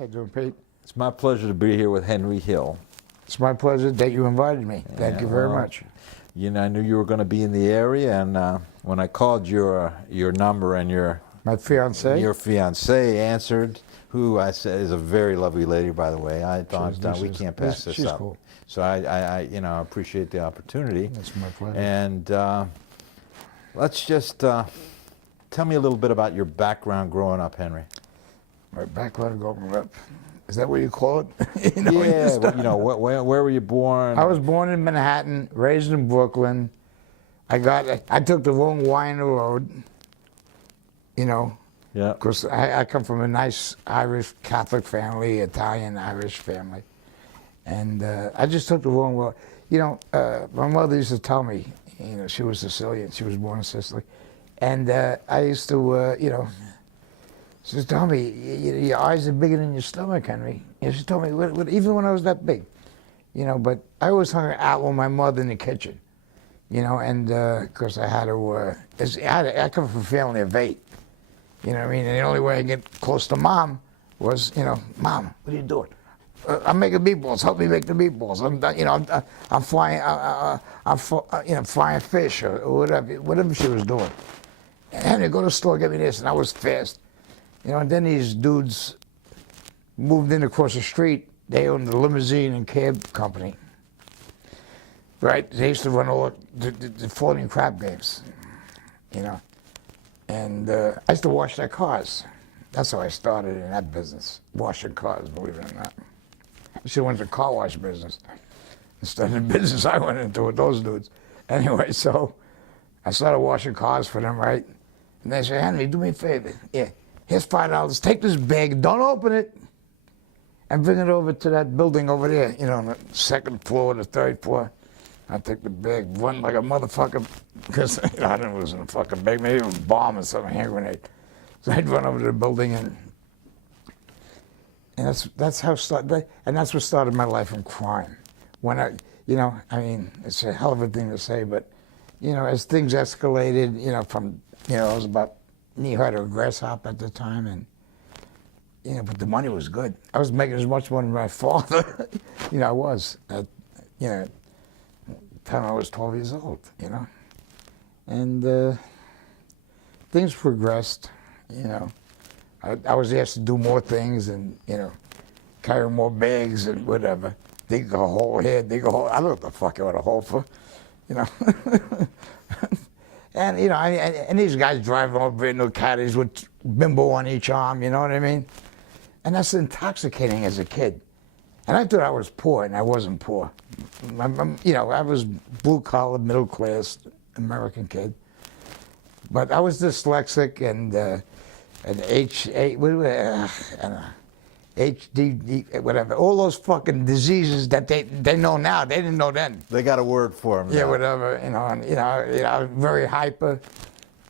How you doing, Pete? It's my pleasure to be here with Henry Hill. It's my pleasure that you invited me. Thank you very much. You know, I knew you were going to be in the area, and when I called your number and My fiance. your fiancée answered, who I said is a very lovely lady, by the way. I thought we can't pass this she's up. Cool. So I appreciate the opportunity. It's my pleasure. And let's just tell me a little bit about your background growing up, Henry. My background growing up. Is that what you call it? You know, where were you born? I was born in Manhattan, raised in Brooklyn. I took the wrong Y in the road. You know. Yeah. Because I come from a nice Irish Catholic family, Italian Irish family, and I just took the wrong road. You know, my mother used to tell me, you know, she was Sicilian. She was born in Sicily, and I used to, you know. She just told me, your eyes are bigger than your stomach, Henry. And she told me, even when I was that big, you know, but I always hung out with my mother in the kitchen, you know, and of course I had to, I come from a family of 8, you know what I mean? And the only way I get close to Mom was, you know, Mom, what are you doing? I'm making meatballs. Help me make the meatballs. I'm frying, frying fish or whatever she was doing. And Henry, go to the store, get me this, and I was fast. You know, and then these dudes moved in across the street. They owned the limousine and cab company. Right? They used to run all the floating crab games, you know. And I used to wash their cars. That's how I started in that business, washing cars, believe it or not. I should have went to the car wash business instead of the business I went into with those dudes. Anyway, so I started washing cars for them, right? And they said, Henry, do me a favor. Yeah. Here's $5. Take this bag, don't open it, and bring it over to that building over there, you know, on the 2nd floor, the 3rd floor. I take the bag, run like a motherfucker, because you know, I didn't lose in a fucking bag, maybe it was a bomb or something, hand grenade. So I'd run over to the building, and that's how started, and that's what started my life in crime. When you know, I mean, it's a hell of a thing to say, but you know, as things escalated, you know, from, you know, I was about knee-high to a grasshopper at the time, and you know, but the money was good. I was making as much money as my father. You know, I was at, you know, the time I was 12 years old. You know, and things progressed. You know, I was asked to do more things, and you know, carry more bags and whatever. Dig a hole here, dig a hole. I don't know what the fuck I want a hole for. You know. And, you know, and these guys driving all brand new caddies with bimbo on each arm, you know what I mean? And that's intoxicating as a kid. And I thought I was poor, and I wasn't poor. You know, I was blue-collar, middle-class American kid. But I was dyslexic and HD, whatever, all those fucking diseases that they know now, they didn't know then. They got a word for them. Yeah, whatever, you know, and, you know, very hyper,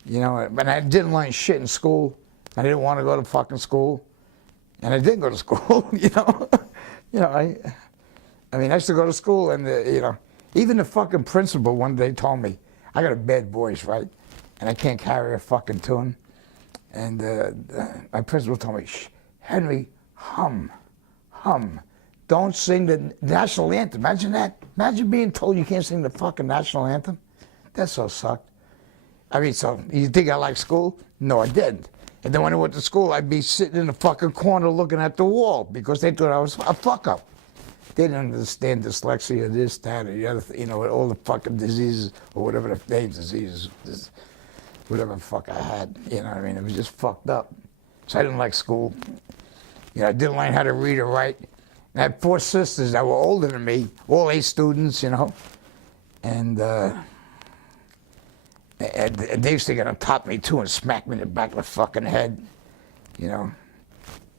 you know, but I didn't learn shit in school. I didn't want to go to fucking school, and I did go to school, you know. I mean, I used to go to school, and, you know, even the fucking principal one day told me, I got a bad voice, right, and I can't carry a fucking tune, and my principal told me, shh, Henry, hum. Don't sing the national anthem. Imagine that. Imagine being told you can't sing the fucking national anthem. That so sucked. I mean, so you think I liked school? No, I didn't. And then when I went to school, I'd be sitting in the fucking corner looking at the wall because they thought I was a fuck up. They didn't understand dyslexia, this, that, or the other, you know, all the fucking diseases or whatever the name diseases, whatever the fuck I had. You know what I mean? It was just fucked up. So I didn't like school. You know, I didn't learn how to read or write. And I had 4 sisters that were older than me, all A students, you know. And they used to get on top of me too and smack me in the back of the fucking head, you know.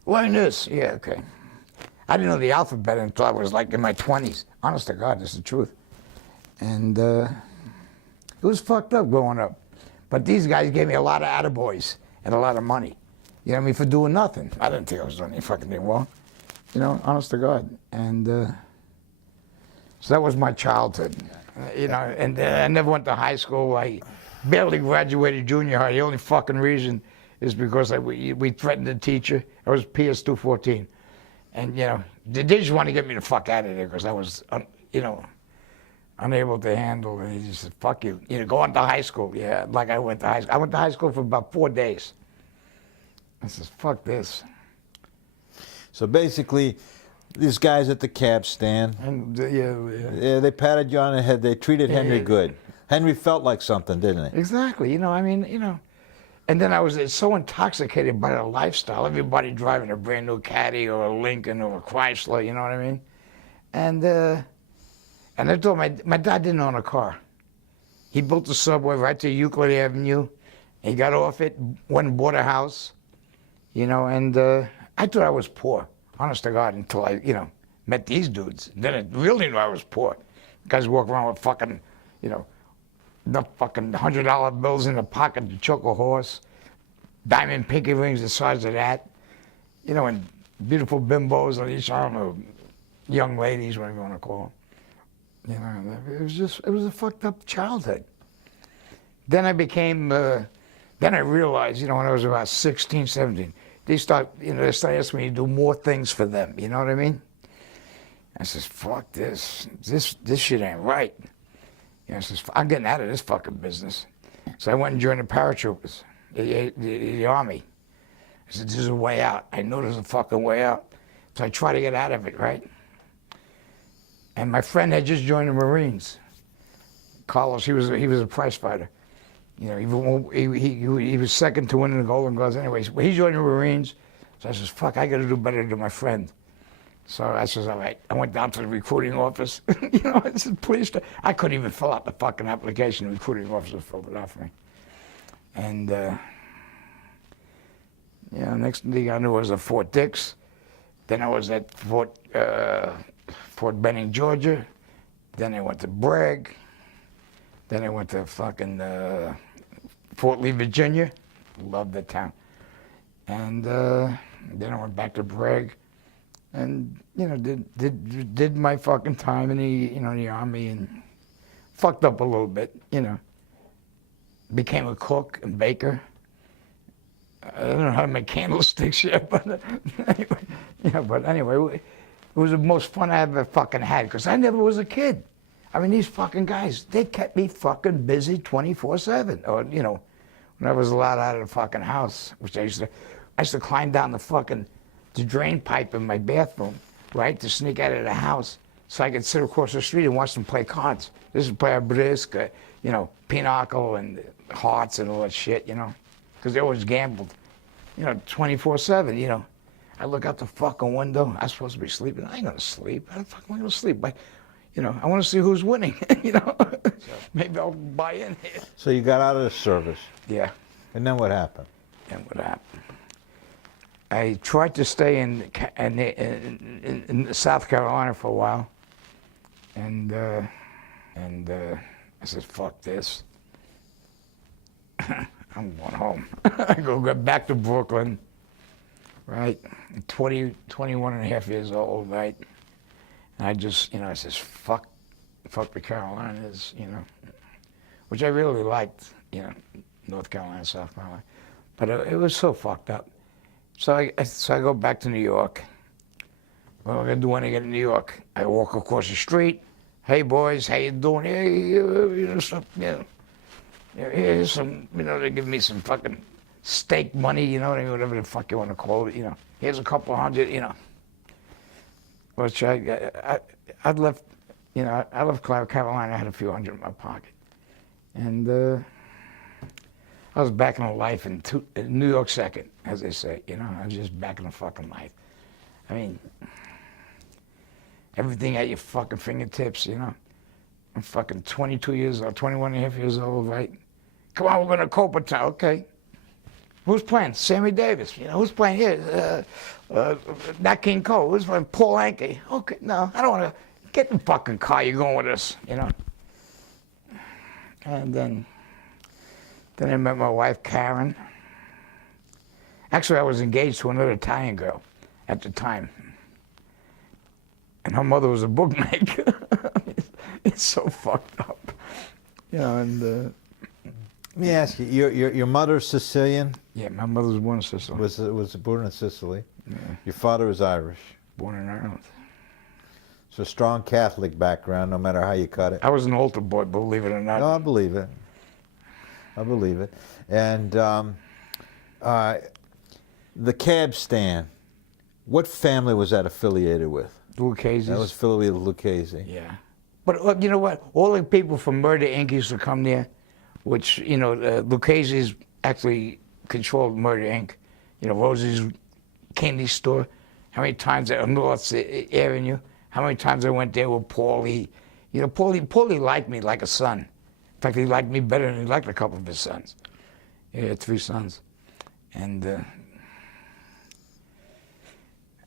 Learn this. Yeah, okay. I didn't know the alphabet until I was like in my 20s. Honest to God, that's the truth. And it was fucked up growing up. But these guys gave me a lot of attaboys and a lot of money. You know what I mean, for doing nothing. I didn't think I was doing any fucking thing wrong. You know, honest to God. And so that was my childhood. You know, and I never went to high school. I barely graduated junior high. The only fucking reason is because we threatened the teacher. I was PS 214. And, you know, they just want to get me the fuck out of there because I was, you know, unable to handle it. He just said, fuck you. You know, go on to high school. Yeah, like I went to high school. I went to high school for about 4 days. I said, fuck this. So basically, these guys at the cab stand, And, yeah, they patted you on the head. They treated Henry good. Henry felt like something, didn't he? Exactly. You know, I mean, you know. And then I was so intoxicated by the lifestyle. Everybody driving a brand new Caddy or a Lincoln or a Chrysler, you know what I mean? And I told my dad didn't own a car. He built the subway right to Euclid Avenue. He got off it, went and bought a house, you know, and I thought I was poor, honest to God, until I, you know, met these dudes. Then I really knew I was poor. Guys walk around with fucking, you know, the fucking $100 bills in the pocket to choke a horse, diamond pinky rings the size of that, you know, and beautiful bimbos on each arm, or young ladies, whatever you want to call them. You know, it was a fucked up childhood. Then I became, then I realized, you know, when I was about 16, 17, they started asking me to do more things for them, you know what I mean? I says, fuck this shit ain't right. You know, I says, I'm getting out of this fucking business. So I went and joined the paratroopers, the Army. I said, there's a way out. I know there's a fucking way out. So I try to get out of it, right? And my friend had just joined the Marines. Carlos, he was a prize fighter. You know, he was second to winning the Golden Gloves anyways. But he joined the Marines. So I says, fuck, I got to do better than my friend. So I says, all right. I went down to the recruiting office. You know, I said, please. I couldn't even fill out the fucking application. The recruiting officer filled it out for me. And, yeah, next thing I knew I was at Fort Dix. Then I was at Fort Benning, Georgia. Then I went to Bragg. Then I went to fucking Fort Lee, Virginia. Loved that town. And then I went back to Bragg. And, you know, did my fucking time in the Army, and fucked up a little bit, you know. Became a cook and baker. I don't know how to make candlesticks yet, but anyway, yeah, but anyway, it was the most fun I ever fucking had, because I never was a kid. I mean, these fucking guys, they kept me fucking busy 24/7. Or, you know, when I was allowed out of the fucking house, which I used to climb down the drain pipe in my bathroom, right, to sneak out of the house so I could sit across the street and watch them play cards. This is play a brisk, you know, pinochle and hearts and all that shit, you know, because they always gambled, you know, 24/7, you know. I look out the fucking window. I'm supposed to be sleeping. I ain't gonna sleep. How the fuck am I gonna sleep? But, you know, I want to see who's winning, you know. Maybe I'll buy in here. So you got out of the service. Yeah. And then what happened? And what happened? I tried to stay in South Carolina for a while, and I said, "Fuck this! I'm going home." I go back to Brooklyn, right? 21 and a half years old, right? And I just, you know, I says, "Fuck the Carolinas," you know, which I really liked, you know, North Carolina, South Carolina, but it was so fucked up. So I go back to New York. What am I gonna do when I get to New York? I walk across the street. Hey boys, how you doing? Hey, you know, some, you know, here's some, you know, they give me some fucking steak money, you know, whatever the fuck you want to call it, you know. Here's a couple hundred, you know. Which I'd left, you know, I left Carolina. I had a few hundred in my pocket, and I was back in life in New York second, as they say, you know. I was just back in the fucking life. I mean, everything at your fucking fingertips, you know. I'm fucking 22 years old, 21 and a half years old, right? Come on, we're going to Cooperstown, okay. Who's playing? Sammy Davis. You know, who's playing here? Nat King Cole. Who's playing? Paul Anka. Okay, no, I don't want to. Get in the fucking car, you're going with us, you know. And then I met my wife, Karen. Actually, I was engaged to another Italian girl at the time. And her mother was a bookmaker. It's so fucked up. You know, and... Let me ask you, your mother's Sicilian? Yeah, my mother was born in Sicily. Was born in Sicily. Yeah. Your father was Irish. Born in Ireland. So strong Catholic background, no matter how you cut it. I was an altar boy, believe it or not. No, I believe it. I believe it. And the cab stand, what family was that affiliated with? Lucchese's. That was affiliated with Lucchese. Yeah. But you know what? All the people from Murder Inc. used to come there, which, you know, Lucchese's actually controlled Murder Inc. You know, Rosie's candy store. How many times on North Avenue? How many times I went there with Paulie? You know, Paulie liked me like a son. In fact, he liked me better than he liked a couple of his sons. He had 3 sons. And,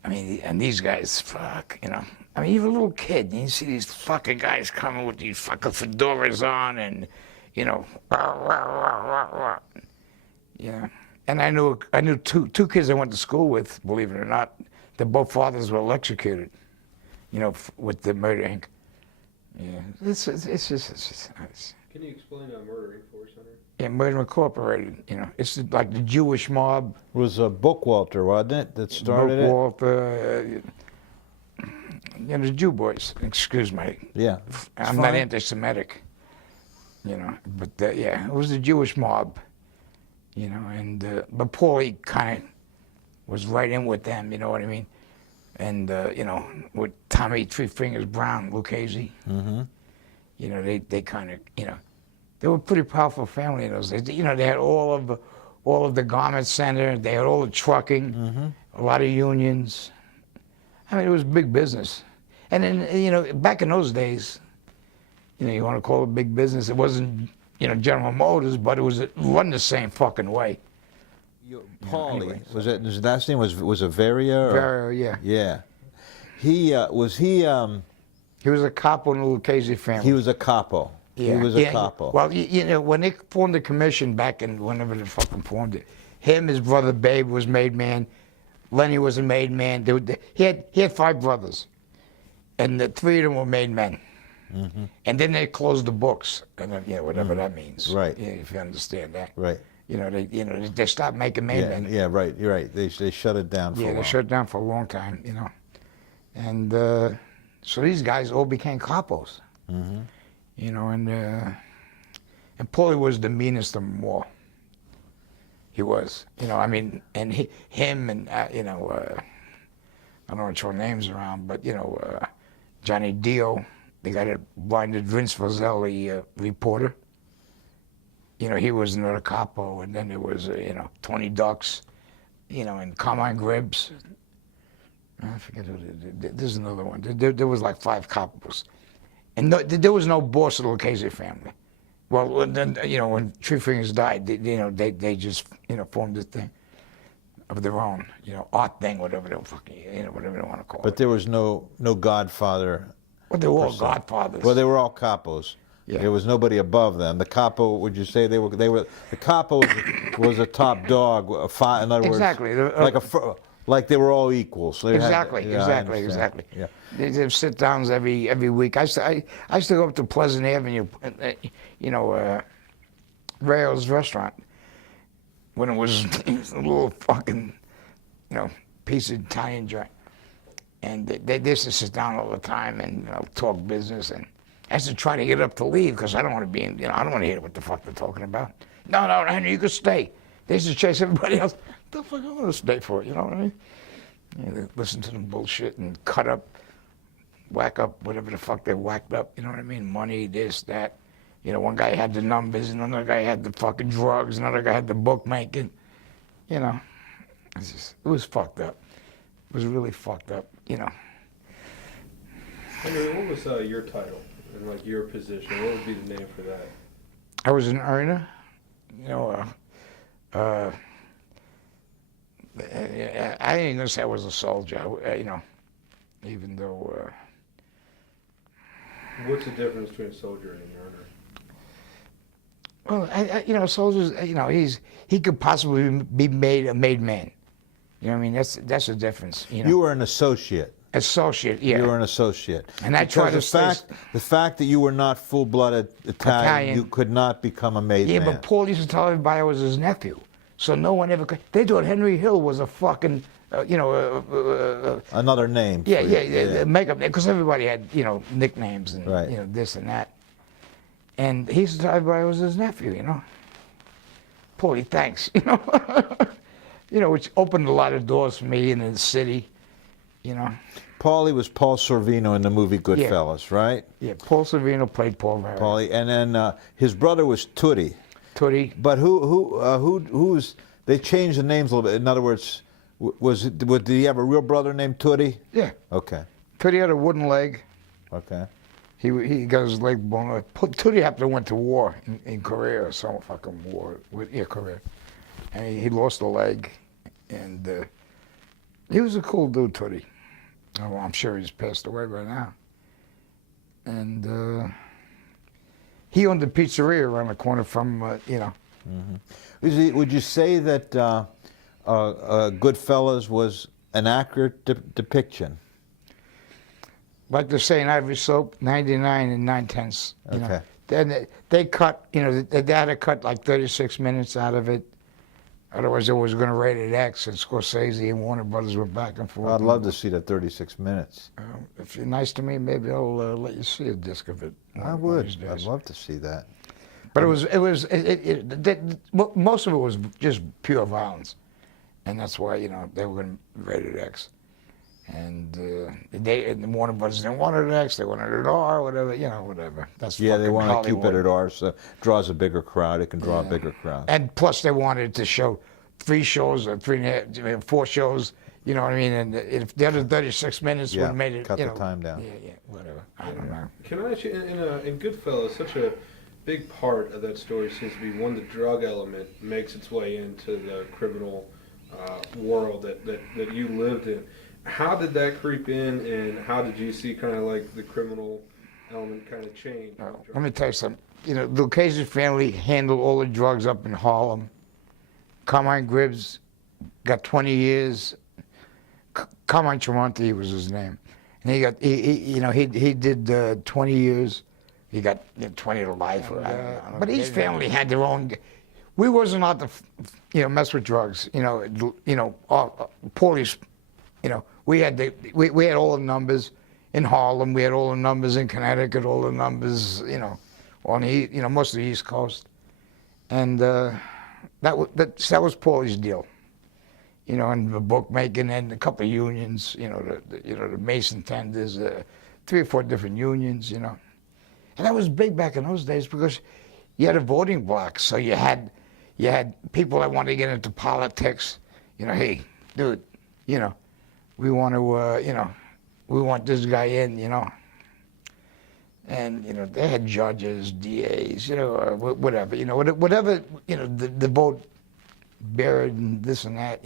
I mean, and these guys, fuck, you know. I mean, you're a little kid, and you see these fucking guys coming with these fucking fedoras on and, you know, rah, rah, rah, rah, rah. Yeah. And I knew two kids I went to school with, believe it or not. Their both fathers were electrocuted, you know, with the Murder Inc. Yeah, it's just nice. Can you explain Murder Inc. for us, Henry? Yeah, Murder Incorporated, you know, it's like the Jewish mob. It was Bookwalter, wasn't it, that started it? Bookwalter, you know, the Jew boys, excuse me. Yeah. I'm not anti-Semitic, you know, but yeah, it was the Jewish mob, you know, and, but Paulie kind of was right in with them, you know what I mean? And, you know, with Tommy Three Fingers Brown, Lucchese, you know, they kind of, you know, they were a pretty powerful family in those days. You know, they had all of the garment center, they had all the trucking, a lot of unions. I mean, it was big business. And then, you know, back in those days, you know, you want to call it big business, it wasn't, you know, General Motors, but it was run the same fucking way. Paulie, anyway, was it, his last name was Averia? Very, yeah. Yeah. He, was he... He was a capo in the Lucchese family. He was a capo. Yeah. He was a capo. Well, you know, when they formed the commission back in whenever they fucking formed it, him, his brother Babe was made man, Lenny was a made man. He had 5 brothers, and the 3 of them were made men. And then they closed the books, and you know, whatever that means. Right. Yeah, if you understand that. Right. You know, they stopped making made men. Yeah, right. You're right. They shut it down for a while. Yeah, they shut it down for a long time. You know, and so these guys all became capos. You know, and Paulie was the meanest of them all. He was, you know, I mean, and him and, you know, I don't want to throw names around, but, you know, Johnny Dio, the guy that blinded Vince Fazeli, reporter, you know, he was another capo, and then there was, you know, Tony Ducks, you know, and Carmine Gribbs. I forget who, there's another one. There was like 5 capos. And there was no boss of the Lucchese family. Well, then, you know, when Three Fingers died, they just, you know, formed this thing of their own, you know, art thing, whatever they fucking, you know, whatever they want to call it. But there was no godfather. Well, they were all godfathers. Well, they were all capos. Yeah. There was nobody above them. The capo, would you say they were? The capo was a top dog. In other words, Exactly. Like they were all equals. They Exactly. Yeah. They have sit-downs every week. I used to go up to Pleasant Avenue, you know, Rayo's restaurant, when it was a little fucking, you know, piece of Italian joint. And they used to sit down all the time and, you know, talk business. And I used to try to get up to leave because I don't want to be in, you know, I don't want to hear what the fuck they're talking about. No, Henry, you can stay. They used to chase everybody else. What the fuck I want to stay for, you know what I mean? You know, they listen to them bullshit and cut up, whack up whatever the fuck they whacked up, you know what I mean? Money, this, that. You know, one guy had the numbers, and another guy had the fucking drugs, another guy had the bookmaking. You know, it was fucked up. It was really fucked up, you know. Henry, what was your title and like your position? What would be the name for that? I was an earner, you know. I ain't gonna say I was a soldier, you know, even though. What's the difference between a soldier and an earner? Well, you know, soldiers, you know, he could possibly be made a made man. You know what I mean? That's the difference. You know? You were an associate. Associate, yeah. You were an associate. And I tried to the fact that you were not full-blooded Italian, you could not become a made man. Yeah, but Paul used to tell everybody I was his nephew. So no one ever could. They thought Henry Hill was a fucking, Another name. yeah, for yeah, you. yeah, makeup, because everybody had, nicknames and, Right. this and that. And he said everybody was his nephew, Paulie, thanks, which opened a lot of doors for me in the city, Paulie was Paul Sorvino in the movie Goodfellas, right? Yeah, Paul Sorvino played Paul Vera. Paulie, and then his brother was Tootie. Tootie. But who's? They changed the names a little bit. In other words, did he have a real brother named Tootie? Yeah. Okay. Tootie had a wooden leg. Okay. He got his leg blown off. Tootie happened to went to war in Korea or some fucking war. Korea. And he lost a leg. And he was a cool dude, Tootie. Oh, I'm sure he's passed away by now. And he owned a pizzeria around the corner from, Mm-hmm. Would you say that Goodfellas was an accurate depiction? Like they're saying, Ivy Soap, 99 and 9/10. Okay. Then they cut, they had to cut like 36 minutes out of it. Otherwise, they was going to rate it X, and Scorsese and Warner Brothers were back and forth. I'd love to see that 36 minutes. If you're nice to me, maybe I'll let you see a disc of it. I would. I'd love to see that. But most of it was just pure violence, and that's why they were going to rate it X. And the Warner Brothers didn't want it X; they wanted it R, whatever, whatever. That's Yeah, they want to keep it Hollywood. at R, so it draws a bigger crowd. It can draw a bigger crowd. And plus, they wanted to show 3 shows or 3.5, 4 shows. You know what I mean? And if the other 36 minutes would have made it, cut the time down. Yeah, whatever. I don't know. Can I ask you, in Goodfellas, such a big part of that story seems to be one, the drug element makes its way into the criminal world that you lived in. How did that creep in, and how did you see kind of like the criminal element kind of change? Let me tell you something. The Lucchese family handled all the drugs up in Harlem. Carmine Gribbs got 20 years. Carmine Tremonti was his name, and he did 20 years. He got 20 to life. I don't know. But each family had their own. We wasn't allowed to, mess with drugs. Police. We had all the numbers in Harlem. We had all the numbers in Connecticut. All the numbers, on the most of the East Coast, and that was Paulie's deal. And the bookmaking and a couple of unions. The Mason tenders, 3 or 4 different unions. And that was big back in those days because you had a voting block. So you had people that wanted to get into politics. Hey, dude, we want to, we want this guy in, And, they had judges, DAs, whatever, whatever, the vote buried and this and that,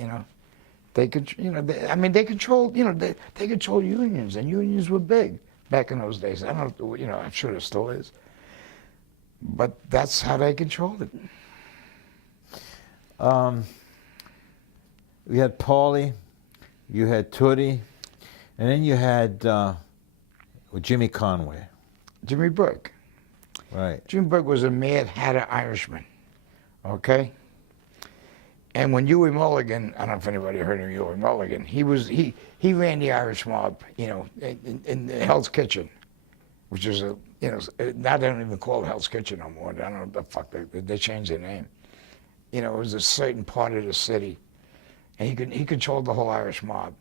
They could, they controlled, they controlled unions, and unions were big back in those days. I don't know, I'm sure it still is. But that's how they controlled it. We had Paulie, you had Tootie, and then you had Jimmy Conway. Jimmy Burke. Right. Jimmy Burke was a Mad Hatter Irishman, okay? And when Huey Mulligan, I don't know if anybody heard of Huey Mulligan, he ran the Irish mob, in Hell's Kitchen, which is now they don't even call it Hell's Kitchen no more. I don't know what the fuck, they changed their name. It was a certain part of the city. And he controlled the whole Irish mob.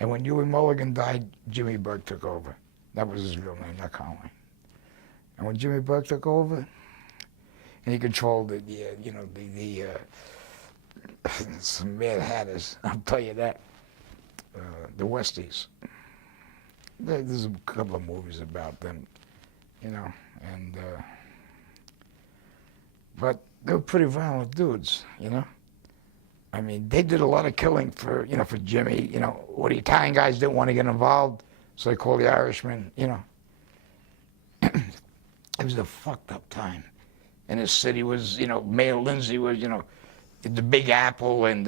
And when Huey Mulligan died, Jimmy Burke took over. That was his real name, not Conway. And when Jimmy Burke took over, and he controlled some Mad Hatters, I'll tell you that. The Westies. There's a couple of movies about them, and but they were pretty violent dudes, I mean, they did a lot of killing for Jimmy, All the Italian guys didn't want to get involved, so they called the Irishmen, It was a fucked up time. And the city was, Mayor Lindsay was, the Big Apple and,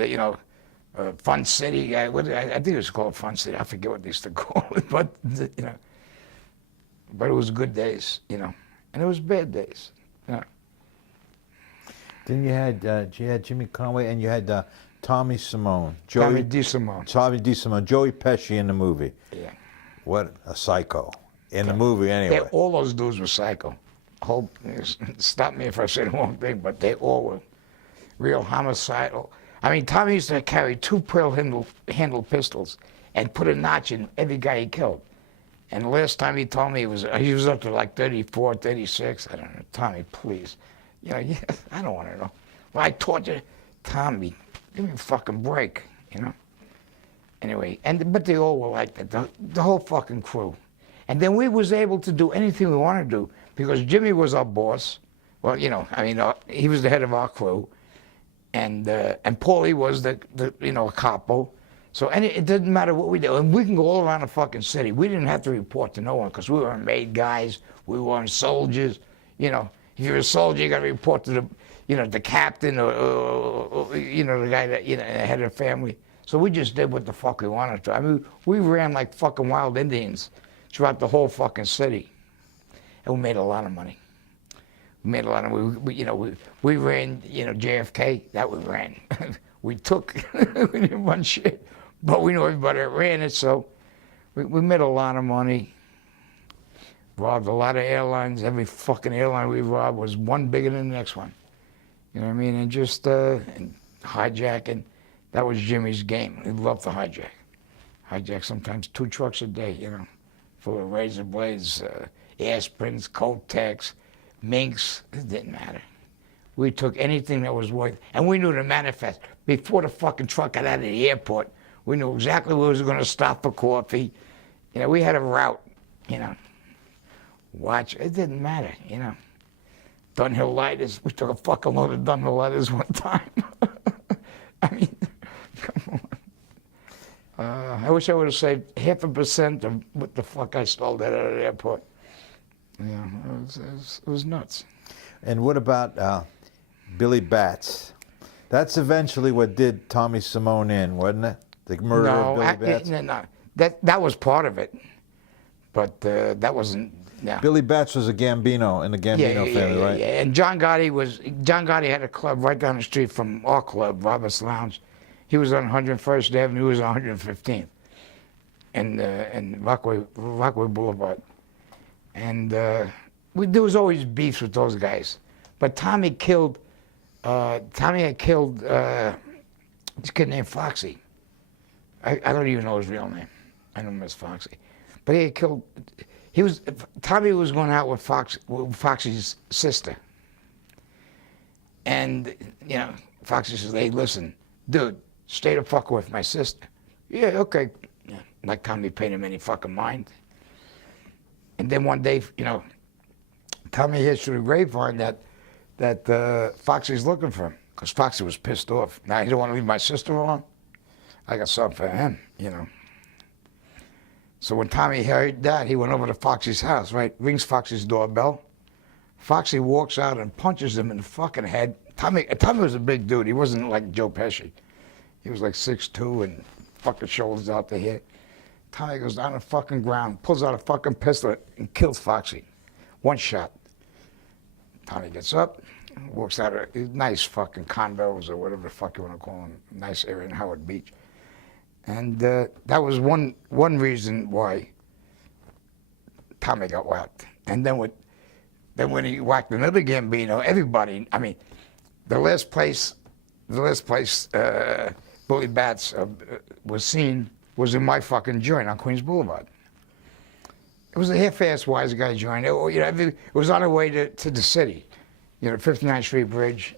Fun City. I think it was called Fun City. I forget what they used to call it, but, but it was good days, and it was bad days. Then you had Jimmy Conway, and you had Tommy Simone. Tommy DeSimone. Tommy DeSimone. Joey Pesci in the movie. Yeah. What a psycho. In the movie, anyway. All those dudes were psycho. Stop me if I say the wrong thing, but they all were real homicidal. I mean, Tommy used to carry 2 pearl-handle pistols and put a notch in every guy he killed. And the last time he told me he was up to like 34, 36. I don't know. Tommy, please. You know, yeah, I don't want to know. Well, I tortured Tommy. Give me a fucking break, you know. Anyway, but they all were like that, the whole fucking crew. And then we was able to do anything we wanted to do because Jimmy was our boss. Well, you know, I mean, he was the head of our crew, and Paulie was the a capo. So it didn't matter what we did, and we can go all around the fucking city. We didn't have to report to no one because we weren't made guys. We weren't soldiers. You know, if you're a soldier, you got to report to the captain or the guy that the head of the family. So we just did what the fuck we wanted to. I mean, we ran like fucking wild Indians throughout the whole fucking city, and we made a lot of money. We made a lot of money. We ran JFK. That we ran. We took. We didn't run shit, but we knew everybody that ran it. So we made a lot of money. Robbed a lot of airlines. Every fucking airline we robbed was one bigger than the next one. You know what I mean? And just and hijacking. That was Jimmy's game. He loved to hijack. Hijack sometimes 2 trucks a day, full of razor blades, aspirins, Kotex, minks. It didn't matter. We took anything that was worth, and we knew to manifest. Before the fucking truck got out of the airport, we knew exactly where we was going to stop for coffee. We had a route, Watch, it didn't matter, Dunhill lighters, we took a fucking load of Dunhill lighters one time. I mean, come on. I wish I would have saved 0.5% of what the fuck I stole that out of the airport. Yeah, it was nuts. And what about Billy Batts? That's eventually what did Tommy Simone in, wasn't it? The murder of Billy Batts? No. That was part of it, but that wasn't. Yeah. Billy Batts was a Gambino in the Gambino family, right? Yeah. And John Gotti had a club right down the street from our club, Robert's Lounge. He was on 101st Avenue. He was on 115th, and Rockaway Boulevard. And there was always beefs with those guys. But Tommy had killed this kid named Foxy. I don't even know his real name. I know him as Foxy. But he had killed. Tommy was going out with Foxy's sister. And Foxy says, "Hey, listen, dude, stay the fuck with my sister." Yeah, okay. Yeah. Like Tommy paid him any fucking mind. And then one day, Tommy hears through the grapevine that Foxy's looking for him because Foxy was pissed off. Now he don't want to leave my sister alone. I got something for him, So when Tommy heard that, he went over to Foxy's house, right? Rings Foxy's doorbell. Foxy walks out and punches him in the fucking head. Tommy was a big dude. He wasn't like Joe Pesci. He was like 6'2" and fucking shoulders out to here. Tommy goes down the fucking ground, pulls out a fucking pistol and kills Foxy. One shot. Tommy gets up, walks out of nice fucking condos or whatever the fuck you want to call them, nice area in Howard Beach. And that was one reason why Tommy got whacked. And then when he whacked another Gambino, everybody, I mean, the last place Billy Batts was seen was in my fucking joint on Queens Boulevard. It was a half-assed Wiseguy joint. It was on the way to the city, 59th Street Bridge,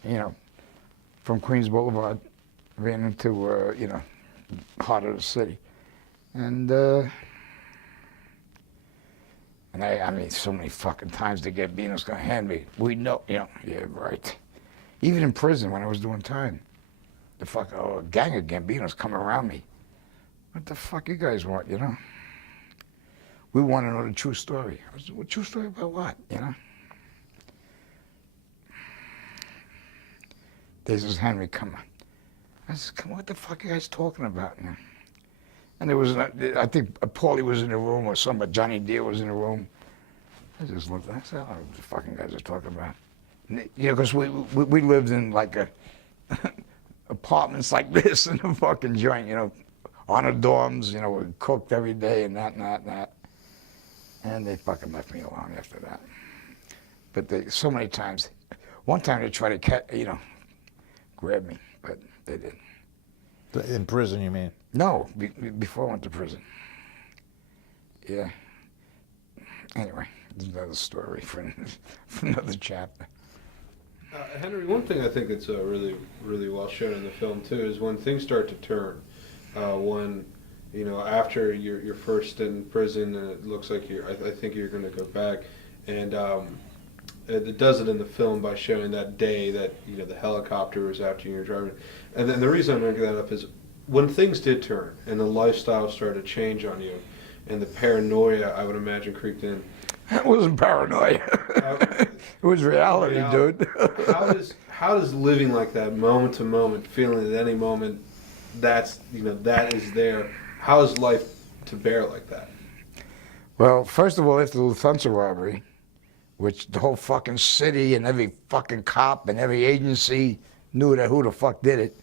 from Queens Boulevard, ran into, heart of the city. And I mean, so many fucking times the Gambino's gonna hand me. We know, yeah, right. Even in prison when I was doing time, a gang of Gambinos come around me. What the fuck you guys want, We want to know the true story. I said, well, true story about what, They says, Henry, come on. I said, come on, what the fuck are you guys talking about? And there was, I think Paulie was in the room or Johnny Deere was in the room. I just looked, I said, I don't know what the fucking guys are talking about. You know, because we lived in like a apartments like this in a fucking joint, you know, on the dorms, you know, we cooked every day and that and that and that. And they fucking left me alone after that. But they, so many times, one time they tried to, you know, grab me, but they didn't. In prison, you mean? No, before I went to prison. Yeah. Anyway, there's another story for another chapter. Henry, one thing I think that's really, really well shown in the film too is when things start to turn. When, you know, after you're first in prison and it looks like I think you're going to go back, and it does it in the film by showing that day that, you know, the helicopter was after you and you're driving. And then the reason I'm bringing that up is when things did turn and the lifestyle started to change on you, and the paranoia, I would imagine, creeped in. It wasn't paranoia. It was reality, dude. how does living like that, moment to moment, feeling at any moment that's, you know, that is there, how is life to bear like that? Well, first of all, after the Lufthansa robbery, which the whole fucking city and every fucking cop and every agency knew that who the fuck did it.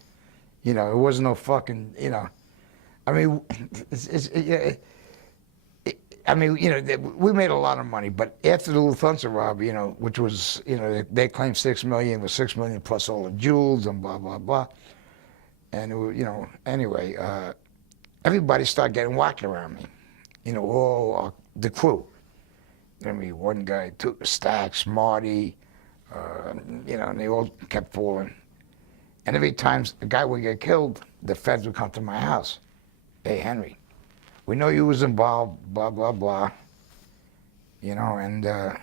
You know, it wasn't no fucking, you know. I mean, I mean, you know, we made a lot of money, but after the Lufthansa robbery, you know, which was, you know, they claimed $6 million, was $6 million plus all the jewels and blah, blah, blah. And, it was, you know, anyway, everybody started getting whacked around me. You know, all the crew. I mean, one guy took Stacks, Marty, you know, and they all kept falling. And every time a guy would get killed, the feds would come to my house. Hey, Henry, we know you was involved, blah, blah, blah. You know, and I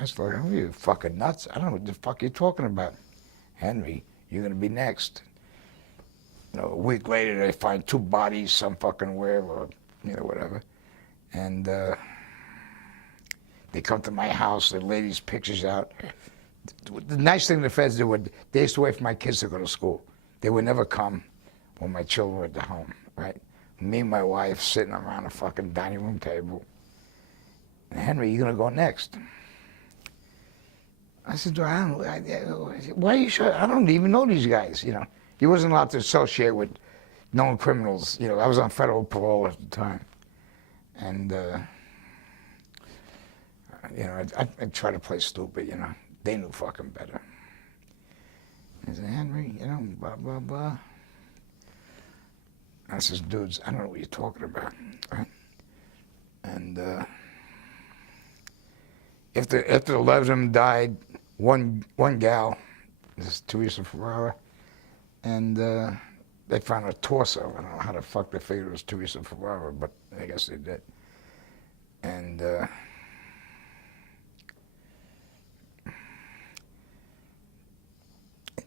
was like, oh, you fucking nuts. I don't know what the fuck you're talking about. Henry, you're going to be next. You know, a week later, they find 2 bodies, some fucking where, or, you know, whatever. And they come to my house, they lay these pictures out. The nice thing the feds did, they used to wait for my kids to go to school. They would never come when my children were at the home, right? Me and my wife sitting around a fucking dining room table. And Henry, you're gonna go next. I said, why are you sure? I don't even know these guys, you know. He wasn't allowed to associate with known criminals. You know, I was on federal parole at the time. And, you know, I tried to play stupid, you know. They knew fucking better. I said, Henry, you know, blah, blah, blah. I says, dudes, I don't know what you're talking about, right? And after 11 of them died, one gal, this is Teresa Ferrara, and they found a torso. I don't know how the fuck they figured it was Teresa Ferrara, but I guess they did. And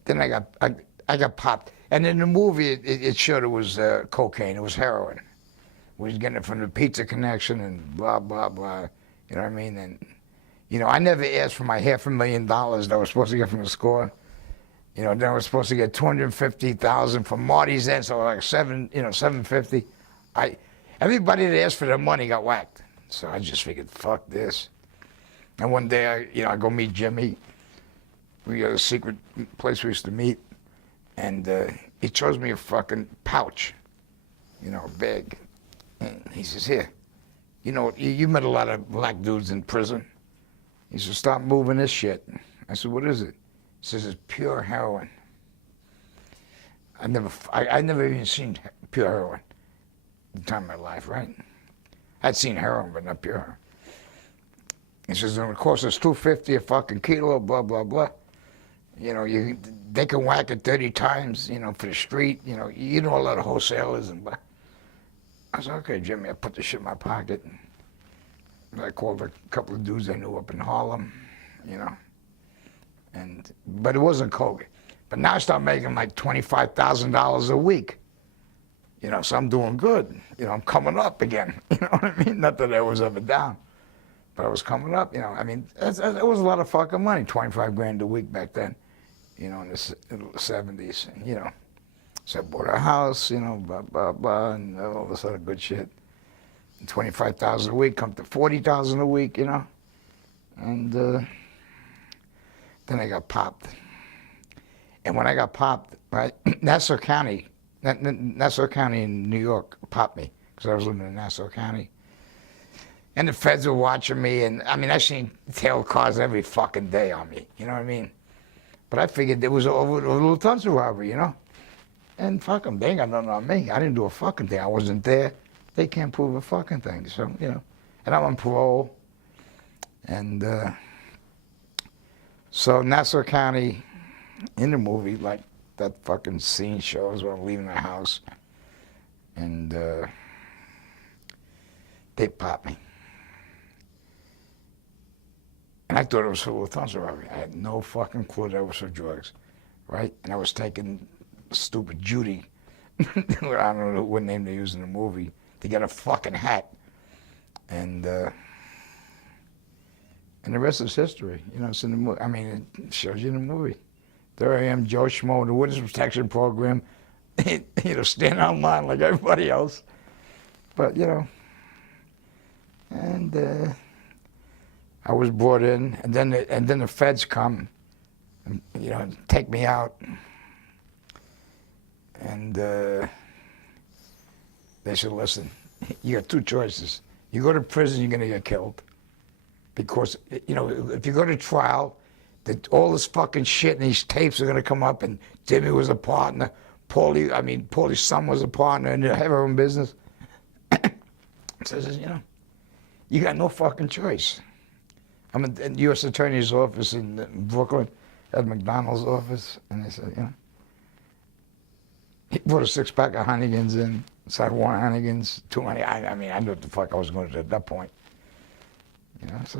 then I got popped. And in the movie, it showed it was cocaine. It was heroin. We was getting it from the Pizza Connection and blah, blah, blah. You know what I mean? And, you know, I never asked for my $500,000 that I was supposed to get from the score. You know, then I was supposed to get $250,000 from Marty's end, so like $750. Everybody that asked for their money got whacked. So I just figured, fuck this. And one day, I go meet Jimmy. We got a secret place we used to meet. And he shows me a fucking pouch, you know, a bag. And he says, here, you know, you met a lot of black dudes in prison. He says, stop moving this shit. I said, what is it? He says, it's pure heroin. I never even seen pure heroin at the time of my life, right? I'd seen heroin, but not pure heroin. He says, and of course, it's $250 a fucking kilo, blah, blah, blah. You know, they can whack it 30 times, you know, for the street. You know a lot of wholesalers and blah. I said, okay, Jimmy, I put the shit in my pocket. And I called a couple of dudes I knew up in Harlem, you know. But it wasn't coke. But now I start making like $25,000 a week. You know, so I'm doing good. You know, I'm coming up again. You know what I mean? Not that I was ever down. But I was coming up, you know. I mean, it was a lot of fucking money, 25 grand a week back then, you know, in the 70s, you know. So I bought a house, you know, blah, blah, blah, and all this other good shit. And 25,000 a week come to 40,000 a week, you know. And then I got popped. And when I got popped, right, Nassau County in New York popped me because I was living in Nassau County. And the feds were watching me, and I mean, I seen tail cars every fucking day on me, you know what I mean? But I figured it was over a little Lufthansa robbery, you know? And fuck them, they ain't got nothing on me. I didn't do a fucking thing. I wasn't there. They can't prove a fucking thing, so, you know. And I'm on parole. And so Nassau County, in the movie, like that fucking scene shows when I'm leaving the house, and they popped me. And I thought it was for Lufthansa robbery. I had no fucking clue that it was for drugs, right? And I was taking stupid Judy, I don't know what name they use in the movie, to get a fucking hat. And the rest is history. You know, it's in the movie. I mean, it shows you in the movie. There I am, Joe Schmo, in the Witness Protection Program, you know, standing on line like everybody else. But, you know, and I was brought in, and then the feds come, and, you know, take me out, and they said, listen, you got two choices. You go to prison, you're gonna get killed, because, you know, if you go to trial, all this fucking shit and these tapes are gonna come up, and Jimmy was a partner, Paulie's son was a partner, and they have their own business. So I says, you know, you got no fucking choice. I'm in the U.S. Attorney's office in Brooklyn, at McDonald's office, and they said, you know, he brought a 6-pack of Heinekens in, so I had 1 Heinekens, 2 Heinekens. I mean, I knew what the fuck I was going to do at that point. You know, so,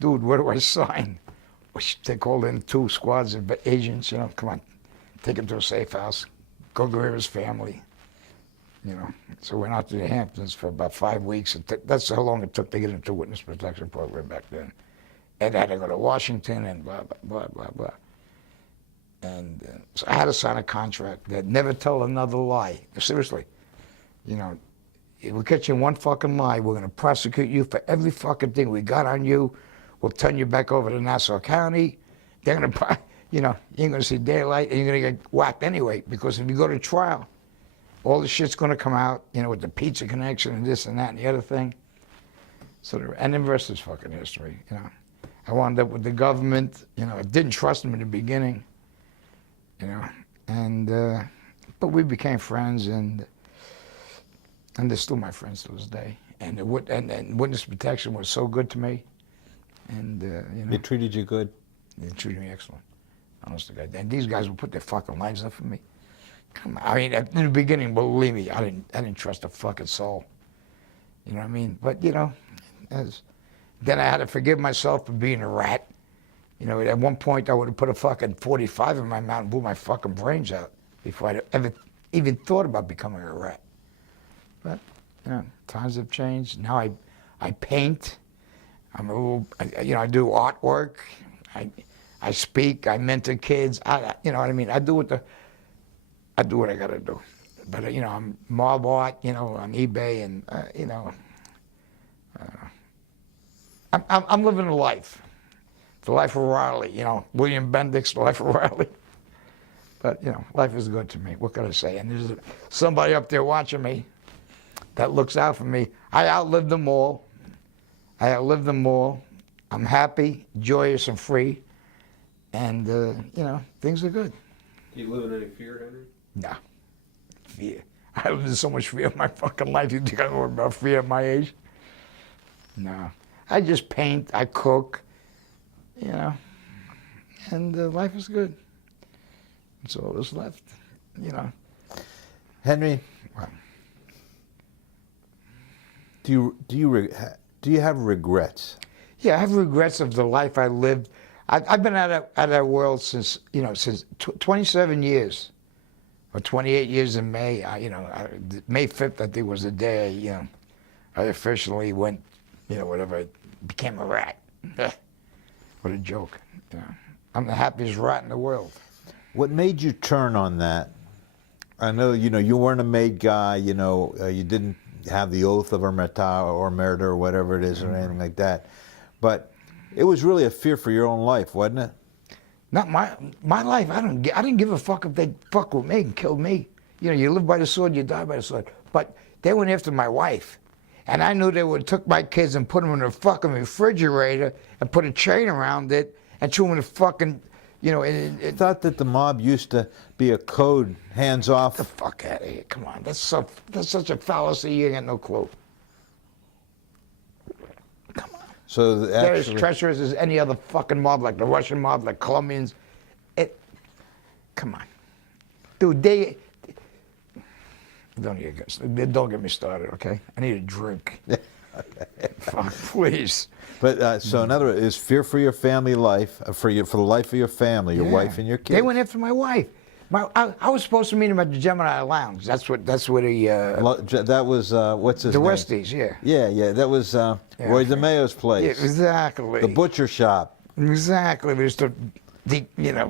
dude, where do I sign? They called in 2 squads of agents, you know, come on, take him to a safe house, go grab his family. You know, so we went out to the Hamptons for about 5 weeks. That's how long it took to get into Witness Protection Program back then. And I had to go to Washington and blah, blah, blah, blah, blah. And so I had to sign a contract that never tell another lie. Seriously. You know, if we catch you in one fucking lie, we're going to prosecute you for every fucking thing we got on you. We'll turn you back over to Nassau County. They're going to, you know, you ain't going to see daylight, and you're going to get whacked anyway, because if you go to trial, all the shit's going to come out, you know, with the pizza connection and this and that and the other thing. So, and the rest is fucking history, you know. I wound up with the government, you know, I didn't trust them in the beginning, you know, and, but we became friends, and they're still my friends to this day. And Witness Protection was so good to me, and, you know. They treated you good? They treated me excellent, honest to God. And these guys would put their fucking lives up for me. Come on. I mean, in the beginning, believe me, I didn't trust a fucking soul. You know what I mean? But, you know, then I had to forgive myself for being a rat. You know, at one point I would have put a fucking 45 in my mouth and blew my fucking brains out before I'd ever even thought about becoming a rat. But, you know, times have changed. Now I paint. I'm a little, you know, I do artwork. I speak. I mentor kids. You know what I mean? I do what I got to do. But, you know, I'm mob art, you know, on eBay, and, you know, I'm living a life. The life of Riley, you know, William Bendix, the life of Riley. But, you know, life is good to me. What can I say? And there's somebody up there watching me that looks out for me. I outlived them all. I'm happy, joyous, and free. And, you know, things are good. Do you live in any fear, Henry? No. Fear. I lived in so much fear in my fucking life. You think I know about fear at my age? No. I just paint, I cook, you know, and life is good. That's all that's left, you know. Henry, Well, do you have regrets? yeah, I have regrets of the life I lived. I've been out of that world since, you know, since 27 years, or 28 years in May. May 5th, I think, was the day, you know, I officially went, you know, whatever, became a rat. What a joke, you know. I'm the happiest rat in the world. What made you turn on that? I know, you know, you weren't a made guy, you know, you didn't have the oath of omerta or murder or whatever it is or anything like that. But It was really a fear for your own life, wasn't it? Not my life. I didn't give a fuck if they fuck with me and kill me. You know, you live by the sword, you die by the sword. But they went after my wife. And I knew they would have took my kids and put them in a fucking refrigerator and put a chain around it and threw them in a fucking, you know. I thought that the mob used to be a code, hands off. The fuck out of here! Come on, that's such a fallacy. You ain't got no clue. Come on. So They're as actually, treacherous as any other fucking mob, like the Russian mob, like Colombians. Come on, dude. Don't get me started, okay? I need a drink. Fuck, please. But so in other words, is fear for your family life, for the life of your family, your wife and your kids. They went after my wife. I was supposed to meet him at the Gemini Lounge. That's where he. That was what's his the name? Westies, yeah. Yeah. That was Roy DeMeo's place. Yeah, exactly. The butcher shop. Exactly. We used to, you know,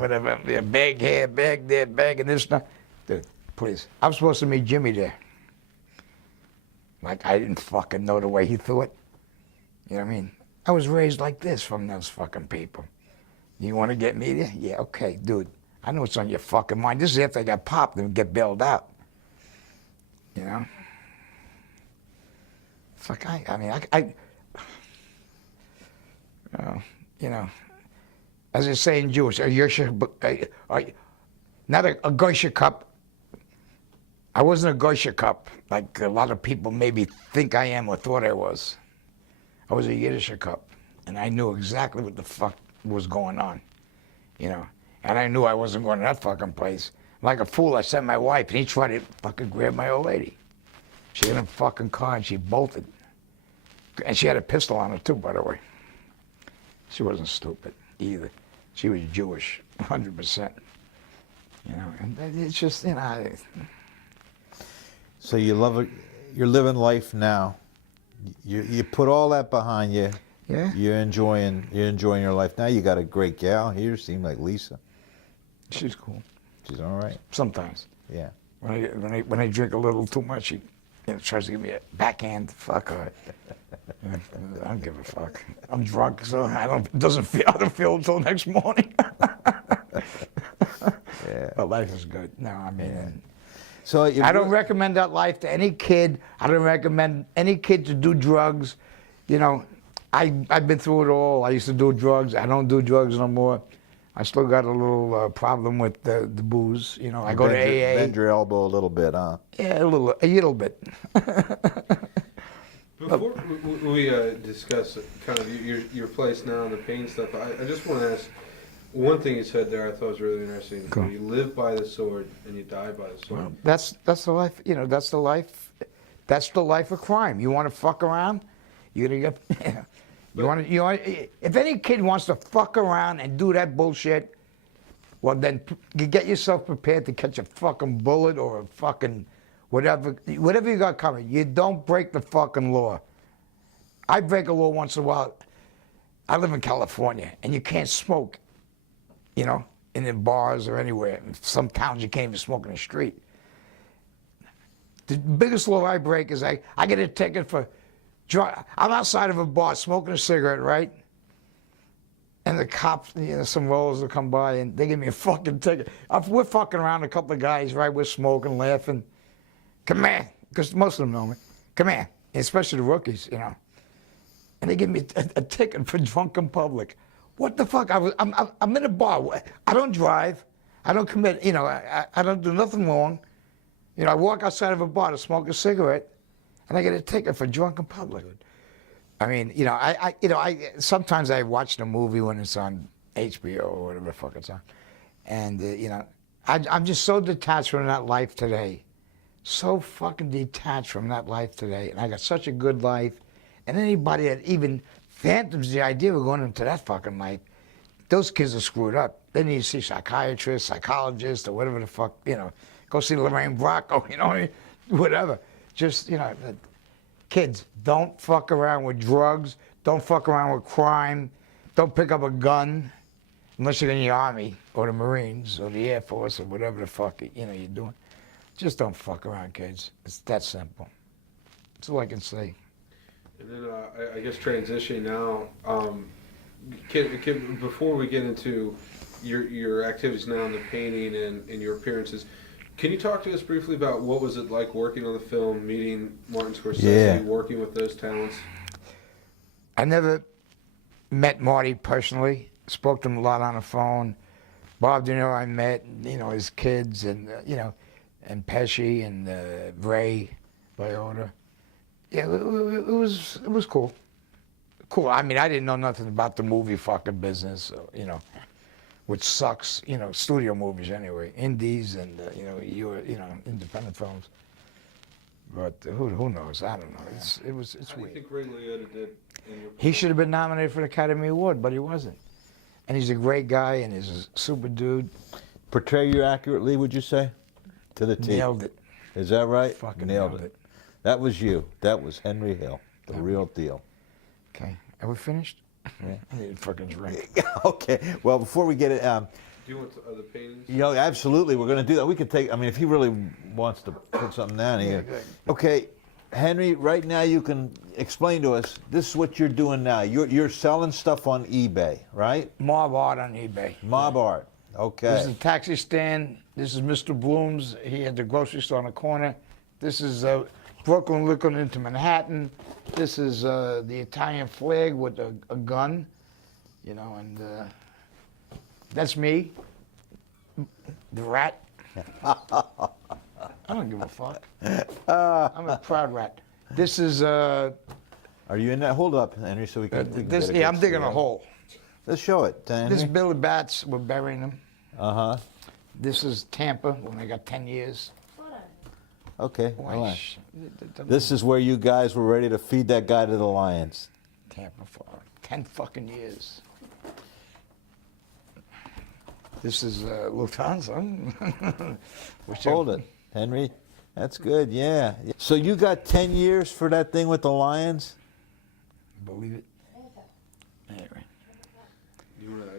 whatever. Yeah, bag here, bag there, bag and this stuff. Dude, please. I was supposed to meet Jimmy there. Like, I didn't fucking know the way he thought. You know what I mean? I was raised like this from those fucking people. You want to get me there? Yeah, okay, dude. I know what's on your fucking mind. This is after I got popped and get bailed out. You know? Fuck, you know, as they say in Jewish, not a Goysha cup. I wasn't a Goysha cup like a lot of people maybe think I am or thought I was. I was a Yiddish cup, and I knew exactly what the fuck was going on, you know. And I knew I wasn't going to that fucking place. Like a fool, I sent my wife, and he tried to fucking grab my old lady. She had a fucking car, and she bolted. And she had a pistol on her, too, by the way. She wasn't stupid, either. She was Jewish, 100%. You know, and it's just, you know... So you love it. You're living life now. You put all that behind you. Yeah. You're enjoying your life now. You got a great gal here. Seemed like Lisa. She's cool. She's all right. Sometimes. Yeah. When I drink a little too much, she tries to give me a backhand. Fuck her. I don't give a fuck. I'm drunk, so I don't feel until next morning. Yeah. But life is good. No, I mean. Yeah. So I don't recommend that life to any kid. I don't recommend any kid to do drugs. You know, I've been through it all. I used to do drugs. I don't do drugs no more. I still got a little problem with the booze. You know, I go to AA. Bend your elbow a little bit, huh? Yeah, a little bit. Before we discuss kind of your place now and the pain stuff, I just want to ask. One thing you said there I thought was really interesting. Cool. You live by the sword and you die by the sword. Well, that's the life. You know, that's the life. That's the life of crime. You want to fuck around, you're gonna get. You want. If any kid wants to fuck around and do that bullshit, well then you get yourself prepared to catch a fucking bullet or a fucking whatever you got coming. You don't break the fucking law. I break a law once in a while. I live in California, and you can't smoke. You know, in the bars or anywhere. In some towns you can't even smoke in the street. The biggest law I break is I get a ticket for, I'm outside of a bar smoking a cigarette, right? And the cops, you know, some rollers will come by and they give me a fucking ticket. We're fucking around, a couple of guys, right? We're smoking, laughing. Come here, because most of them know me. Come here, especially the rookies, you know. And they give me a ticket for drunken public. What the fuck? I'm in a bar. I don't drive. I don't commit. You know, I don't do nothing wrong. You know, I walk outside of a bar to smoke a cigarette, and I get a ticket for drunken public. I mean, you know, sometimes I watch the movie when it's on HBO or whatever the fuck it's on, and you know, I'm just so detached from that life today, so fucking detached from that life today, and I got such a good life, and anybody that even phantoms the idea of going into that fucking life, those kids are screwed up. They need to see psychiatrists, psychologists, or whatever the fuck, you know, go see Lorraine Bracco, you know, whatever. Just, you know, kids, don't fuck around with drugs, don't fuck around with crime, don't pick up a gun, unless you're in the Army, or the Marines, or the Air Force, or whatever the fuck, you know, you're doing. Just don't fuck around, kids. It's that simple. That's all I can say. And then I guess transitioning now, before we get into your activities now in the painting and your appearances, can you talk to us briefly about what was it like working on the film, meeting Martin Scorsese, working with those talents? I never met Marty personally. Spoke to him a lot on the phone. Bob De Niro I met, his kids, and and Pesci and Ray Liotta. Yeah, it was cool. Cool. I mean, I didn't know nothing about the movie fucking business, which sucks. Studio movies anyway, indies and independent films. But who knows? I don't know. It's How weird. do you think Ray Liotta did in your He should have been nominated for the Academy Award, but he wasn't. And he's a great guy, and he's a super dude. Portray you accurately, would you say? To the T. Nailed it. Is that right? Fucking nailed it. That was you. That was Henry Hill, the real deal. Okay. Are we finished? Yeah. I need a fucking drink. Okay. Well, before we get it, Do you want the paintings? absolutely, we're going to do that. We could take. I mean, if he really wants to put something down here. good. Okay, Henry. Right now, you can explain to us. This is what you're doing now. You're selling stuff on eBay, right? Mob art on eBay. Mob art. Okay. This is a taxi stand. This is Mr. Bloom's. He had the grocery store on the corner. This is Brooklyn looking into Manhattan. This is the Italian flag with a gun, and that's me. The rat. I don't give a fuck. I'm a proud rat. This is Are you in that? Hold up, Henry, so we can. this. Yeah, I'm digging a hole. Let's show it, Henry. This is Billy Bats. We're burying him. Uh-huh. This is Tampa when I got 10 years. Okay. Why, All right. This is where you guys were ready to feed that guy to the lions. Tampa for 10 fucking years. This is Lufthansa. Hold it, Henry. That's good, yeah. So you got 10 years for that thing with the lions? Believe it. Anyway.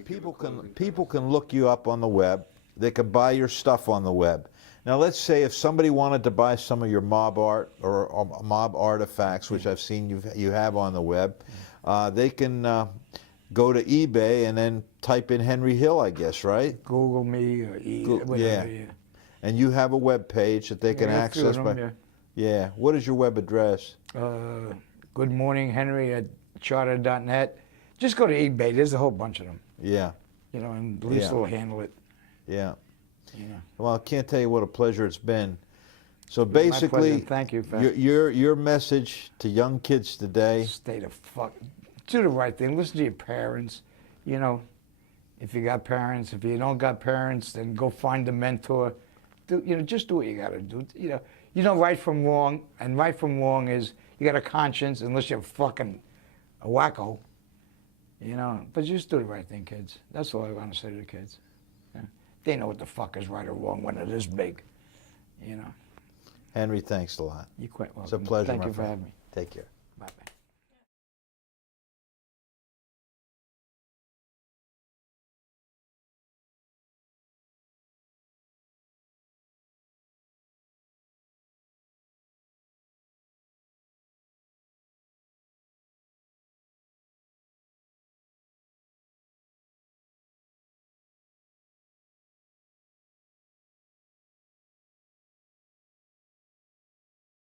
People can look you up on the web. They can buy your stuff on the web. Now let's say if somebody wanted to buy some of your mob art or mob artifacts, which I've seen you have on the web, they can go to eBay and then type in Henry Hill, I guess, right? Google me or whatever. Yeah. And you have a web page that they can access by. Yeah. What is your web address? Good morning, Henry at charter.net. Just go to eBay. There's a whole bunch of them. Yeah. And at least they'll handle it. Yeah. Well, I can't tell you what a pleasure it's been. So basically, thank you. Your message to young kids today: stay the fuck, do the right thing. Listen to your parents. If you got parents, if you don't got parents, then go find a mentor. Just do what you got to do. You know right from wrong, and right from wrong is you got a conscience, unless you're fucking a wacko. But just do the right thing, kids. That's all I want to say to the kids. They know what the fuck is right or wrong when it is big. Henry, thanks a lot. You're quite welcome. It's a pleasure. Thank my you for friend. having me. Take care.